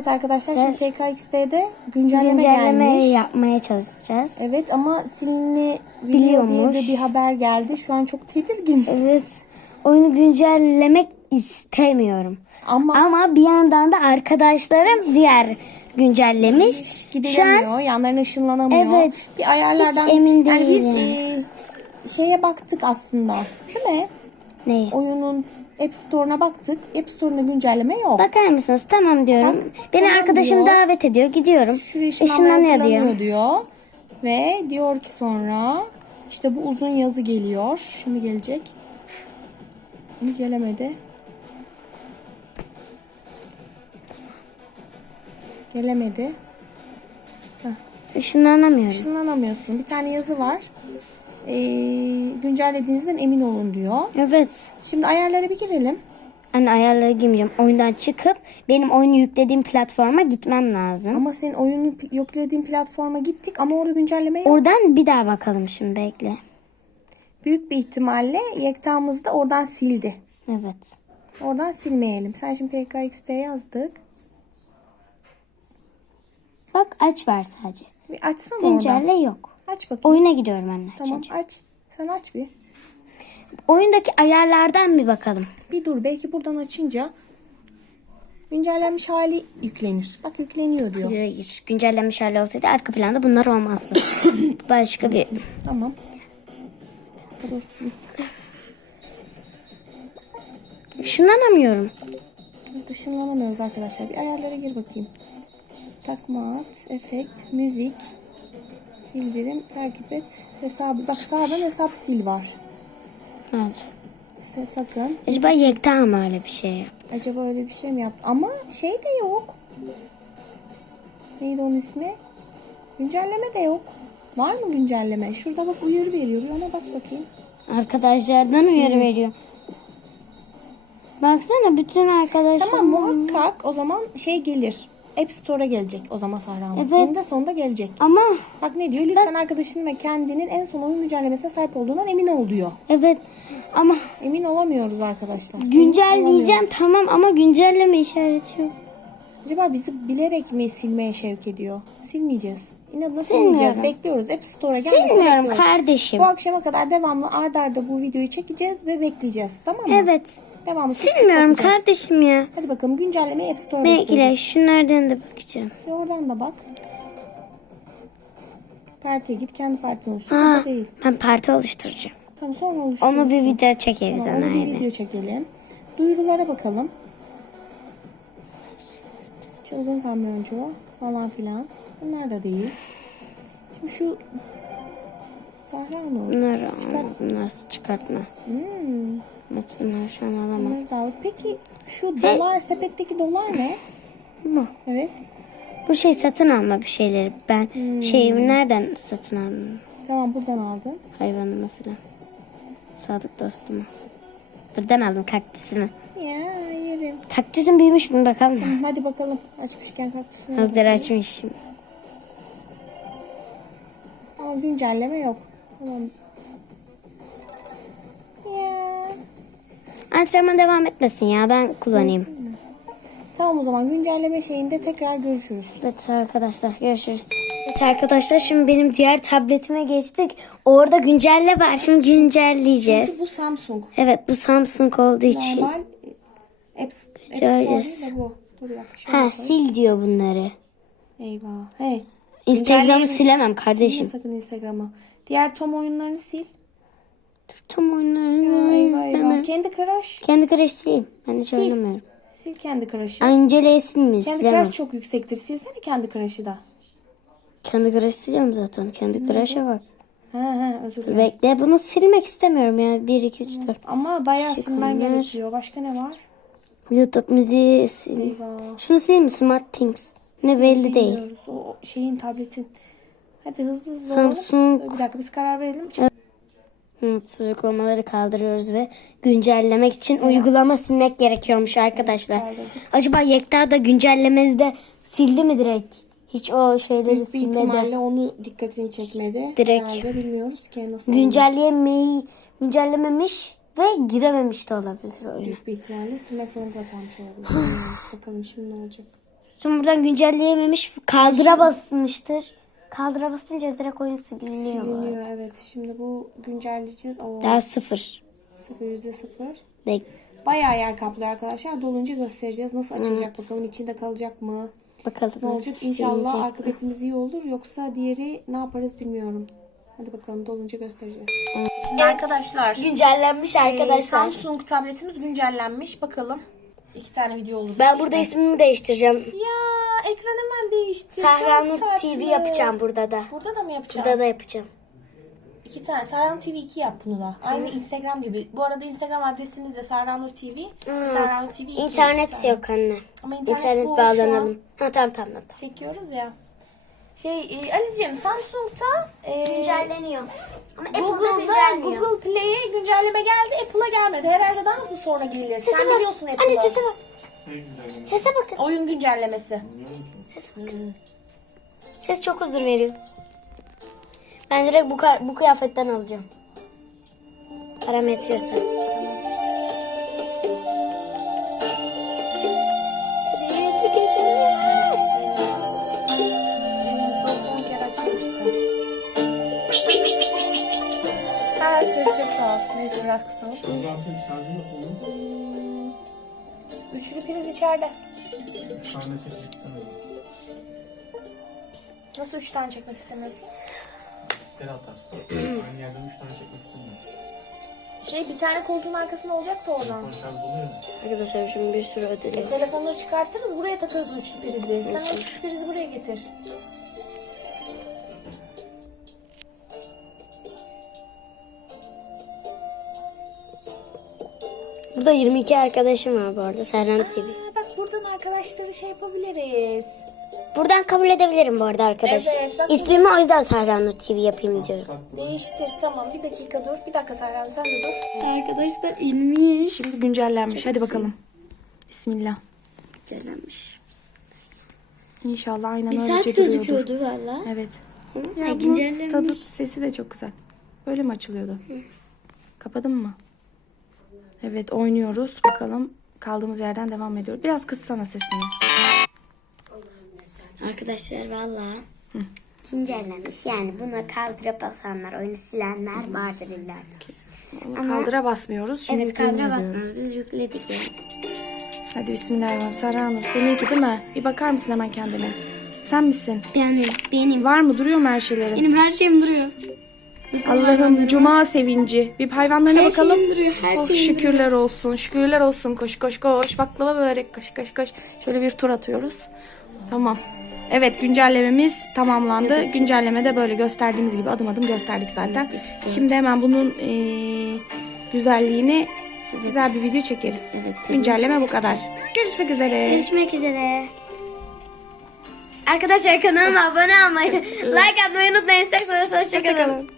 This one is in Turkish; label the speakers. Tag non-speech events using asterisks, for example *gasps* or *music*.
Speaker 1: Evet arkadaşlar şimdi PKX'de güncelleme, gelmiş.
Speaker 2: yapmaya çalışacağız.
Speaker 1: Evet ama silini
Speaker 2: Biliyormuş.
Speaker 1: biliyor diye de bir haber geldi. Şu an çok tedirginiz.
Speaker 2: Evet. Oyunu güncellemek istemiyorum.
Speaker 1: Ama,
Speaker 2: Ama bir yandan da arkadaşlarım diğer güncellemiş. Şu an
Speaker 1: gidilemiyor. Yanlarına ışınlanamıyor.
Speaker 2: Evet.
Speaker 1: Bir ayarlardan
Speaker 2: Hiç emin
Speaker 1: Yani biz
Speaker 2: değilim.
Speaker 1: e, şeye baktık aslında. Değil mi?
Speaker 2: ne?
Speaker 1: Oyunun App Store'una baktık. App Store'una güncelleme yok.
Speaker 2: Bakar mısınız? Tamam diyorum.
Speaker 1: Bak,
Speaker 2: Beni
Speaker 1: tamam
Speaker 2: arkadaşım
Speaker 1: diyor.
Speaker 2: davet ediyor. Gidiyorum.
Speaker 1: Şuraya hazırlanıyor
Speaker 2: diyor.
Speaker 1: diyor. Ve diyor ki sonra işte bu uzun yazı geliyor. Şimdi gelecek. Gelemedi. Gelemedi.
Speaker 2: Işınlanamıyorum.
Speaker 1: Işınlanamıyorsun. Bir tane yazı var. Ee, güncellediğinizden emin olun diyor.
Speaker 2: Evet.
Speaker 1: Şimdi ayarlara bir girelim.
Speaker 2: Anne ayarlara girmeyeceğim. Oyundan çıkıp benim oyunu yüklediğim platforma gitmem lazım.
Speaker 1: Ama senin oyunu yüklediğin platforma gittik ama orada güncelleme yok.
Speaker 2: Oradan bir daha bakalım şimdi bekle.
Speaker 1: Büyük bir ihtimalle Yekta'mız da oradan sildi.
Speaker 2: Evet.
Speaker 1: Oradan silmeyelim. Sen şimdi PKX'de yazdık.
Speaker 2: Bak aç var sadece.
Speaker 1: Bir açsana oradan.
Speaker 2: Güncelle yok.
Speaker 1: Aç bakayım.
Speaker 2: Oyuna gidiyorum anne.
Speaker 1: Tamam aç. Sen aç bir.
Speaker 2: Oyundaki ayarlardan bir bakalım.
Speaker 1: Bir dur. Belki buradan açınca güncellenmiş hali yüklenir. Bak yükleniyor diyor.
Speaker 2: Hayır, güncellenmiş hali olsaydı arka planda bunlar olmazdı. *coughs* Başka bir...
Speaker 1: Tamam. Dur.
Speaker 2: Işınlanamıyorum.
Speaker 1: Evet, ışınlanamıyoruz arkadaşlar. Bir ayarlara gir bakayım. Takma at, efekt, müzik, bildirim, takip et, hesabı. Bak sağdan hesap sil var.
Speaker 2: Evet.
Speaker 1: İşte sakın.
Speaker 2: Acaba Yekta mı öyle bir şey yaptı?
Speaker 1: Acaba öyle bir şey mi yaptı? Ama şey de yok. Neydi onun ismi? Güncelleme de yok. Var mı güncelleme? Şurada bak uyarı veriyor. Bir ona bas bakayım.
Speaker 2: Arkadaşlardan uyarı veriyor. Baksana bütün arkadaşlar.
Speaker 1: Tamam muhakkak o zaman şey gelir. App Store'a gelecek o zaman Sahra Hanım.
Speaker 2: Evet.
Speaker 1: Eninde sonunda gelecek.
Speaker 2: Ama
Speaker 1: Bak ne diyor? Lütfen arkadaşın ve kendinin en son oyun güncellemesine sahip olduğundan emin ol diyor.
Speaker 2: evet ama
Speaker 1: Emin olamıyoruz arkadaşlar. Emin
Speaker 2: güncelleyeceğim tamam ama güncelleme işareti yok.
Speaker 1: Acaba bizi bilerek mi silmeye sevk ediyor? Silmeyeceğiz. İnadına
Speaker 2: Silmiyorum.
Speaker 1: silmeyeceğiz. Bekliyoruz. App Store'a gelmesini
Speaker 2: Silmiyorum
Speaker 1: bekliyoruz.
Speaker 2: kardeşim.
Speaker 1: Bu akşama kadar devamlı ard arda bu videoyu çekeceğiz ve bekleyeceğiz. Tamam mı?
Speaker 2: Evet.
Speaker 1: Devamlı sık sık
Speaker 2: Silmiyorum
Speaker 1: bakacağız.
Speaker 2: kardeşim ya.
Speaker 1: Hadi bakalım güncellemeyi App Store'a
Speaker 2: Bekle
Speaker 1: bekliyoruz.
Speaker 2: şunlardan da bakacağım.
Speaker 1: Bir oradan da bak. Partiye git kendi partini oluştur.
Speaker 2: Aa,
Speaker 1: değil.
Speaker 2: ben parti oluşturacağım.
Speaker 1: Tamam sonra oluştur.
Speaker 2: Onu bir video çekeriz
Speaker 1: Tamam,
Speaker 2: ona
Speaker 1: onu bir
Speaker 2: öyle.
Speaker 1: video çekelim. Duyurulara bakalım. Çılgın kamyoncu falan filan. Bunlar da değil. Şimdi şu Sahra Nur.
Speaker 2: Bunlar
Speaker 1: Çıkart.
Speaker 2: nasıl çıkartma.
Speaker 1: Hmm,
Speaker 2: Evet, bunlar şu an alamam.
Speaker 1: bunları da aldık. Peki şu dolar sepetteki dolar ne?
Speaker 2: Bu.
Speaker 1: Evet.
Speaker 2: Bu şey satın alma bir şeyleri. Ben
Speaker 1: Hmm.
Speaker 2: şeyimi nereden satın aldım?
Speaker 1: Tamam buradan aldın.
Speaker 2: Hayvanımı falan. Sadık dostumu. Buradan aldım kaktüsünü.
Speaker 1: Ya yerim.
Speaker 2: Kaktüsün büyümüş mü bakalım.
Speaker 1: Hadi bakalım. Açmışken kaktüsünü.
Speaker 2: Hazır açmışım.
Speaker 1: Güncelleme yok. Tamam. Ya.
Speaker 2: Antrenman devam etmesin ya ben kullanayım.
Speaker 1: Tamam o zaman güncelleme şeyinde tekrar görüşürüz.
Speaker 2: Evet arkadaşlar görüşürüz. Evet arkadaşlar şimdi benim diğer tabletime geçtik. Orada güncelle var şimdi güncelleyeceğiz.
Speaker 1: Bu Samsung.
Speaker 2: Evet bu Samsung olduğu için.
Speaker 1: Normal App, App bu. Dur bir dakika. şöyle
Speaker 2: Ha sil diyor bunları.
Speaker 1: Eyvah. Hey.
Speaker 2: Instagram'ı
Speaker 1: Güncelleme-
Speaker 2: silemem
Speaker 1: Silme
Speaker 2: kardeşim.
Speaker 1: sakın Instagram'ı. Diğer Tom oyunlarını sil.
Speaker 2: Tüm oyunlarını
Speaker 1: Eyvah, eyvah.
Speaker 2: izlemem.
Speaker 1: Candy Crush.
Speaker 2: Kendi Crush sileyim. Ben hiç
Speaker 1: Sil.
Speaker 2: oynamıyorum.
Speaker 1: Sil Candy Crush'ı.
Speaker 2: Angela'yı silmeyi
Speaker 1: Candy
Speaker 2: silemem.
Speaker 1: Crush çok yüksektir. Silsene Candy Crush'ı da.
Speaker 2: Kendi Crush siliyorum zaten. Kendi Crush'a bak.
Speaker 1: Ha ha özür dilerim.
Speaker 2: Bekle bunu silmek istemiyorum ya. 1, 2, 3, 4.
Speaker 1: Ama bayağı silmen
Speaker 2: Şıkınlar.
Speaker 1: gerekiyor. Başka ne var?
Speaker 2: YouTube müziği sil.
Speaker 1: Eyvah.
Speaker 2: Şunu sileyim mi? Smart Things. Ne belli değil.
Speaker 1: Bilmiyoruz. O şeyin tabletin. Hadi hızlı hızlı
Speaker 2: Samsung.
Speaker 1: olalım. Bir dakika biz karar verelim.
Speaker 2: Evet, uygulamaları kaldırıyoruz ve güncellemek için uygulama silmek gerekiyormuş arkadaşlar.
Speaker 1: kaldırdık.
Speaker 2: Acaba Yekta da güncellemede sildi mi direkt? Hiç o şeyleri
Speaker 1: Büyük
Speaker 2: silmedi.
Speaker 1: ihtimalle onu dikkatini çekmedi.
Speaker 2: Direkt.
Speaker 1: Herhalde bilmiyoruz ki nasıl.
Speaker 2: Güncelleyemeyi güncellememiş ve girememiş de olabilir oyuna.
Speaker 1: Büyük bir ihtimalle silmek zorunda kalmış olabilir. *gasps* Bakalım şimdi ne olacak.
Speaker 2: Sonra buradan güncelleyememiş. Kaldıra basmıştır. Kaldıra basınca direkt oyun siliniyor.
Speaker 1: Siliniyor evet. Şimdi bu güncelleyeceğiz. Oo,
Speaker 2: Daha sıfır.
Speaker 1: sıfır yüzde sıfır.
Speaker 2: Bek.
Speaker 1: Bayağı yer kaplıyor arkadaşlar. Dolunca göstereceğiz. Nasıl açılacak bakalım. içinde kalacak mı?
Speaker 2: Bakalım.
Speaker 1: Ne olacak? İnşallah akıbetimiz iyi olur. Yoksa diğeri ne yaparız bilmiyorum. Hadi bakalım dolunca göstereceğiz. Şimdi arkadaşlar
Speaker 2: Güncellenmiş
Speaker 1: e,
Speaker 2: arkadaşlar.
Speaker 1: Samsung tabletimiz güncellenmiş. Bakalım. İki tane video oldu.
Speaker 2: Ben burada ismimi değiştireceğim.
Speaker 1: Ya ekran hemen değişti.
Speaker 2: Sahranur
Speaker 1: Çok tatlı.
Speaker 2: TV yapacağım burada da.
Speaker 1: Burada da mı yapacağım?
Speaker 2: Burada da yapacağım.
Speaker 1: İki tane. Sahranur TV 2 yap bunu da. Aynı Instagram gibi. Bu arada Instagram adresimiz de Sahranur TV. Sahranur TV 2.
Speaker 2: İnternet yok anne.
Speaker 1: Ama internet,
Speaker 2: İnternet bağlanalım.
Speaker 1: an
Speaker 2: Ha tamam tamam. tamam.
Speaker 1: Çekiyoruz ya. Şey e, Ali'ciğim Samsung'da e,
Speaker 2: Güncelleniyor. Ama
Speaker 1: Google'da Google Play'e güncelleme geldi. Apple'a gelmedi. Herhalde daha mı sonra gelir? Sen
Speaker 2: bak.
Speaker 1: biliyorsun
Speaker 2: Anne
Speaker 1: Apple'ı.
Speaker 2: sese bak. Sese bakın.
Speaker 1: Oyun güncellemesi.
Speaker 2: Ses çok huzur veriyor. Ben direkt bu, bu kıyafetten alacağım. Param
Speaker 1: Neyse biraz kısa olur.
Speaker 3: Zaten şarjı nasıl oluyor?
Speaker 1: Üçlü priz içeride.
Speaker 3: Üç tane çekmek istemedim.
Speaker 1: Nasıl üç tane çekmek istemiyorsun?
Speaker 3: Geri atar. *clears throat* Aynı yerden üç tane çekmek istemiyorum.
Speaker 1: Şey bir tane koltuğun arkasında olacak da oradan.
Speaker 3: Telefon şarj oluyor ya.
Speaker 2: Arkadaşlar şimdi bir sürü ödül
Speaker 1: E, telefonları çıkartırız buraya takarız üçlü prizi. Sen o üçlü prizi buraya getir.
Speaker 2: Burada 22 arkadaşım var bu arada. Serhan TV.
Speaker 1: Aa, bak buradan arkadaşları şey yapabiliriz.
Speaker 2: Buradan kabul edebilirim bu arada arkadaşlar.
Speaker 1: Evet, bak-
Speaker 2: İsmimi o yüzden Serhan TV yapayım diyorum.
Speaker 1: Değiştir tamam bir dakika dur. Bir dakika Serhan sen de dur.
Speaker 2: Arkadaşlar inmiş.
Speaker 1: Şimdi güncellenmiş hadi bakalım. Bismillah.
Speaker 2: Güzellenmiş.
Speaker 1: İnşallah aynen
Speaker 2: Bir
Speaker 1: öyle
Speaker 2: saat
Speaker 1: çekiliyordur.
Speaker 2: gözüküyordu valla.
Speaker 1: Evet.
Speaker 2: Ya,
Speaker 1: Ya bunun
Speaker 2: güncellenmiş.
Speaker 1: tadı sesi de çok güzel. Böyle mi açılıyordu? Kapadın mı? Evet oynuyoruz. Bakalım kaldığımız yerden devam ediyoruz. Biraz kıssana sesini.
Speaker 2: Arkadaşlar valla güncellenmiş. Yani buna kaldıra basanlar, oyunu silenler vardır illa ki.
Speaker 1: Kaldıra basmıyoruz. Şimdi
Speaker 2: Evet kaldıra basmıyoruz. Biz yükledik yani.
Speaker 1: Hadi bismillahirrahmanirrahim. Serhanur seninki değil mi? Bir bakar mısın hemen kendine? Sen misin?
Speaker 2: Benim, benim.
Speaker 1: Var mı? Duruyor mu her şeylerin?
Speaker 2: Benim her şeyim duruyor.
Speaker 1: Allah'ım cuma sevinci. Bir hayvanlarına
Speaker 2: Her
Speaker 1: bakalım.
Speaker 2: duruyor, her
Speaker 1: oh,
Speaker 2: şeyim
Speaker 1: şükürler olsun. Şükürler olsun. Koş koş koş. Baklava börek koş koş koş. Şöyle bir tur atıyoruz. Tamam. Evet güncellememiz tamamlandı. Güncellemede böyle gösterdiğimiz gibi adım adım gösterdik zaten. Şimdi hemen bunun eee, güzelliğini güzel bir video çekeriz. Güncelleme bu kadar. Görüşmek üzere.
Speaker 2: Görüşmek üzere. Arkadaşlar kanalıma abone olmayı, *laughs* like atmayı unutmayın. Hoşçakalın. Hoşçakalın.